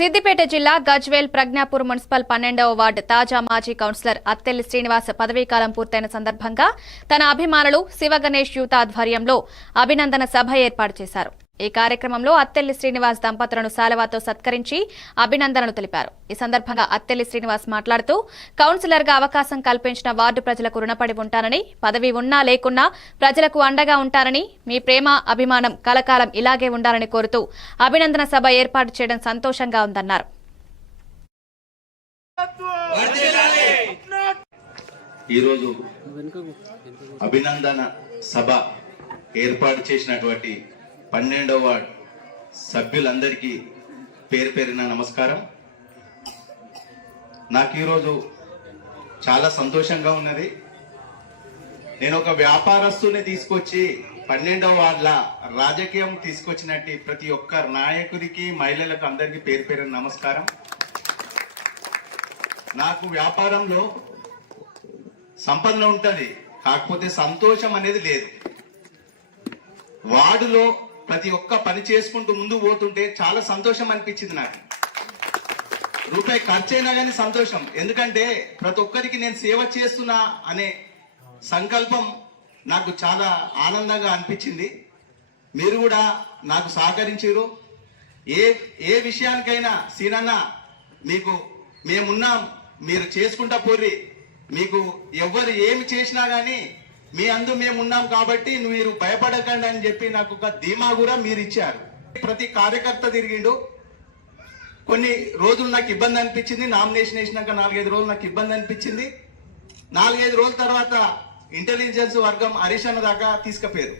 సిద్దిపేట జిల్లా Gajwel Pragnapur municipal 12వ ward తాజా మాజీ కౌన్సిలర్ అత్తెల్లి శ్రీనివాస్ పదవీకాలం పూర్తయిన సందర్భంగా తన అభిమానులు శివగణేష్ యూత్ ఆధ్వర్యంలో అభినందన సభ ఏర్పాటు చేశారు. ఈ కార్యక్రమంలో అత్తెల్లి శ్రీనివాస్ దంపతులను శాలువాతో సత్కరించి అభినందనలు తెలిపారు. ఈ సందర్భంగా అత్తెల్లి శ్రీనివాస్ మాట్లాడుతూ కౌన్సిలర్ గా అవకాశం కల్పించిన వార్డు ప్రజలకు రుణపడి ఉంటానని, పదవి ఉన్నా లేకున్నా ప్రజలకు అండగా ఉంటానని, మీ ప్రేమ అభిమానం కలకాలం ఇలాగే ఉండాలని కోరుతూ అభినందన సభ ఏర్పాటు చేయడం సంతోషంగా ఉందన్నారు. ఈరోజు అభినందన సభ ఏర్పాటు చేసినటువంటి 12వ వార్డ్ సభ్యులందరికీ పేరు పేరున నమస్కారం. నాకు ఈరోజు చాలా సంతోషంగా ఉన్నది. నేను ఒక వ్యాపారస్తుని తీసుకొచ్చి 12వ వార్డుల రాజకీయం తీసుకొచ్చినట్టు ప్రతి ఒక్క నాయకుడికి, మహిళలకు అందరికీ పేరు పేరున నమస్కారం. నాకు వ్యాపారంలో సంపదన ఉంటుంది, కాకపోతే సంతోషం అనేది లేదు. వార్డులో ప్రతి ఒక్క పని చేసుకుంటూ ముందు పోతుంటే చాలా సంతోషం అనిపించింది. నాకు రూపాయి ఖర్చైనా కానీ సంతోషం, ఎందుకంటే ప్రతి ఒక్కరికి నేను సేవ చేస్తున్నా అనే సంకల్పం నాకు చాలా ఆనందంగా అనిపించింది. మీరు కూడా నాకు సహకరించారు. ఏ విషయానికైనా సీనన్న మీకు మేమున్నాం, మీరు చేసుకుంటా పోర్రి, మీకు ఎవరు ఏమి చేసినా గానీ మీ అందు మేము ఉన్నాం కాబట్టి మీరు భయపడకండి అని చెప్పి నాకు ఒక ధీమా కూడా మీరు ఇచ్చారు. ప్రతి కార్యకర్త తిరిగిండు. కొన్ని రోజులు నాకు ఇబ్బంది అనిపించింది. నామినేషన్ వేసినాక 4-5 రోజులు నాకు ఇబ్బంది అనిపించింది. 4-5 రోజుల తర్వాత ఇంటెలిజెన్స్ వర్గం హరీష్ అన్న దాకా తీసుకుపోయారు.